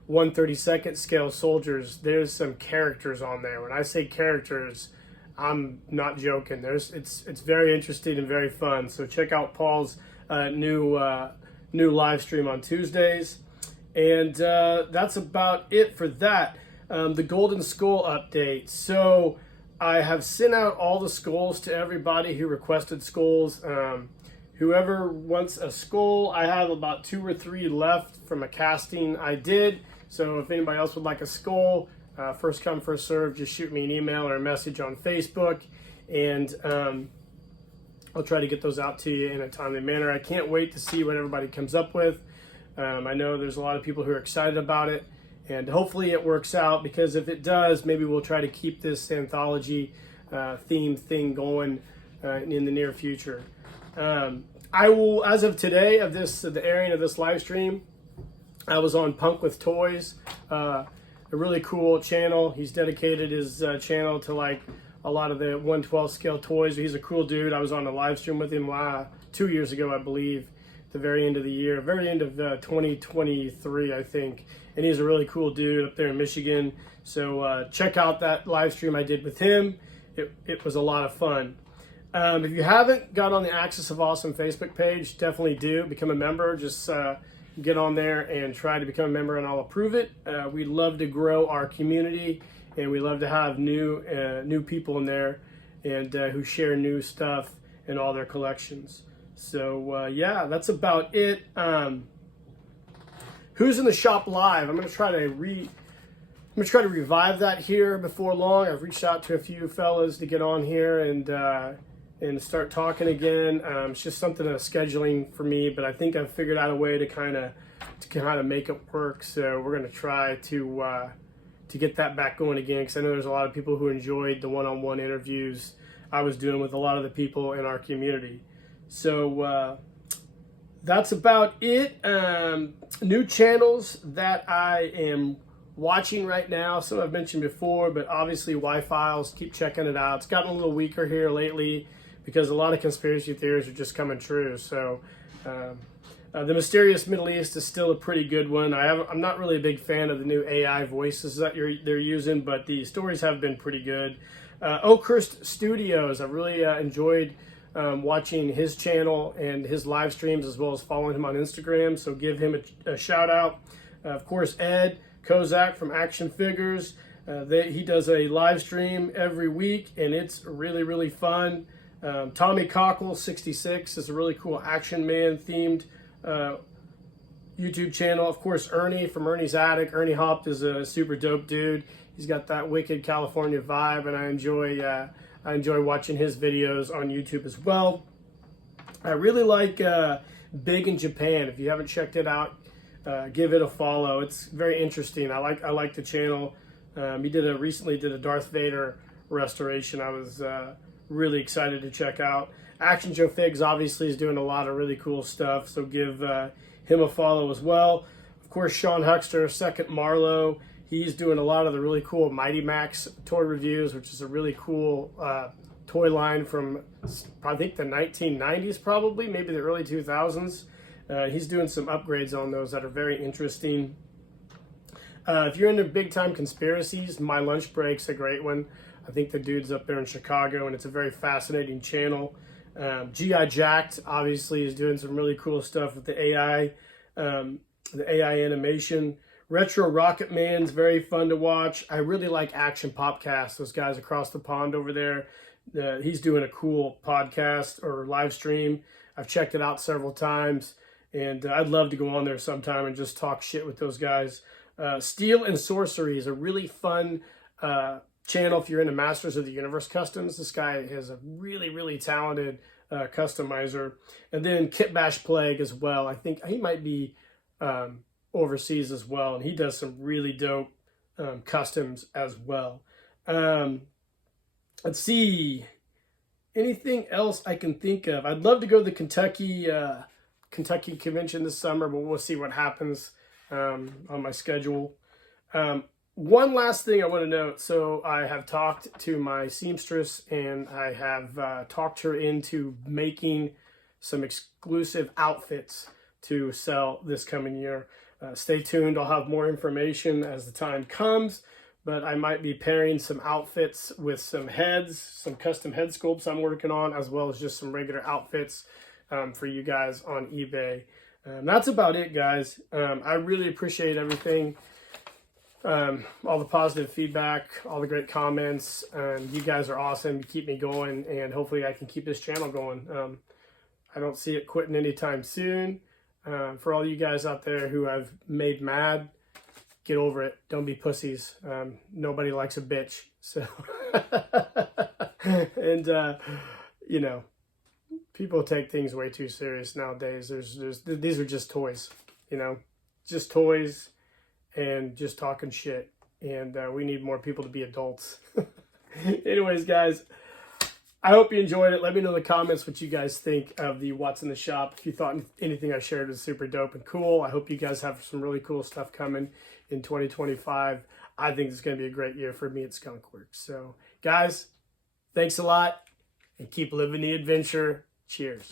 1/32 scale soldiers. There's some characters on there. When I say characters, I'm not joking. It's very interesting and very fun. So check out Paul's new live stream on Tuesdays. And that's about it for that. The Golden Skull update. So I have sent out all the skulls to everybody who requested skulls. Whoever wants a skull, I have about 2 or 3 left from a casting I did. So if anybody else would like a skull, first come, first serve, just shoot me an email or a message on Facebook, and I'll try to get those out to you in a timely manner. I can't wait to see what everybody comes up with. I know there's a lot of people who are excited about it, and hopefully it works out, because if it does, maybe we'll try to keep this anthology theme thing going in the near future. I will, as of today, of the airing of this live stream, I was on Punk with Toys, a really cool channel. He's dedicated his channel to like a lot of the 1/12 scale toys. He's a cool dude. I was on a live stream with him 2 years ago, I believe, the very end of the year, very end of 2023, I think. And he's a really cool dude up there in Michigan. So check out that live stream I did with him. It was a lot of fun. If you haven't got on the Axis of Awesome Facebook page, definitely do. Become a member. Just get on there and try to become a member, and I'll approve it. We'd love to grow our community, and we love to have new people in there, and who share new stuff in all their collections. So yeah, that's about it. Who's in the shop live? I'm gonna try to revive that here before long. I've reached out to a few fellas to get on here and start talking again. It's just something of scheduling for me, but I think I've figured out a way to kind of make it work. So we're gonna try to get that back going again, because I know there's a lot of people who enjoyed the one-on-one interviews I was doing with a lot of the people in our community. So that's about it. New channels that I am watching right now, some I've mentioned before, but obviously Y-Files, keep checking it out. It's gotten a little weaker here lately because a lot of conspiracy theories are just coming true. So the Mysterious Middle East is still a pretty good one. I'm not really a big fan of the new AI voices that they're using, but the stories have been pretty good. Oakhurst Studios, I really enjoyed watching his channel and his live streams, as well as following him on Instagram. So give him a shout out. Of course, Ed Kozak from Action Figures. He does a live stream every week, and it's really, really fun. Tommy Cockle 66 is a really cool Action Man themed YouTube channel. Of course, Ernie from Ernie's Attic. Ernie Hopt is a super dope dude. He's got that wicked California vibe, and I enjoy watching his videos on YouTube as well. I really like Big in Japan. If you haven't checked it out, give it a follow. It's very interesting. I like the channel. He recently did a Darth Vader restoration. I was really excited to check out. Action Joe Figs obviously is doing a lot of really cool stuff, so give him a follow as well. Of course, Sean Huckster, Second Marlowe. He's doing a lot of the really cool Mighty Max toy reviews, which is a really cool toy line from, I think, the 1990s, probably, maybe the early 2000s. He's doing some upgrades on those that are very interesting. If you're into big-time conspiracies, My Lunch Break's a great one. I think the dude's up there in Chicago, and it's a very fascinating channel. G.I. Jacked, obviously, is doing some really cool stuff with the AI animation. Retro Rocket Man's very fun to watch. I really like Action Popcast, those guys across the pond over there. He's doing a cool podcast or live stream. I've checked it out several times, and I'd love to go on there sometime and just talk shit with those guys. Steel and Sorcery is a really fun channel if you're into Masters of the Universe customs. This guy is a really, really talented customizer. And then Kit Bash Plague as well. I think he might be overseas as well, and he does some really dope customs as well. Let's see, anything else I can think of. I'd love to go to the Kentucky convention this summer, but we'll see what happens on my schedule. One last thing I want to note. So I have talked to my seamstress, and I have talked her into making some exclusive outfits to sell this coming year. Stay tuned. I'll have more information as the time comes, but I might be pairing some outfits with some heads, some custom head sculpts I'm working on, as well as just some regular outfits for you guys on eBay. That's about it, guys. I really appreciate everything. All the positive feedback, all the great comments. You guys are awesome. You keep me going, and hopefully I can keep this channel going. I don't see it quitting anytime soon. For all you guys out there who I've made mad, get over it. Don't be pussies. Nobody likes a bitch. So, and you know, people take things way too serious nowadays. These are just toys, you know, just toys, and just talking shit. And we need more people to be adults. Anyways, guys, I hope you enjoyed it. Let me know in the comments what you guys think of the What's in the Shop. If you thought anything I shared was super dope and cool. I hope you guys have some really cool stuff coming in 2025. I think it's going to be a great year for me at Skunkworks. So, guys, thanks a lot, and keep living the adventure. Cheers.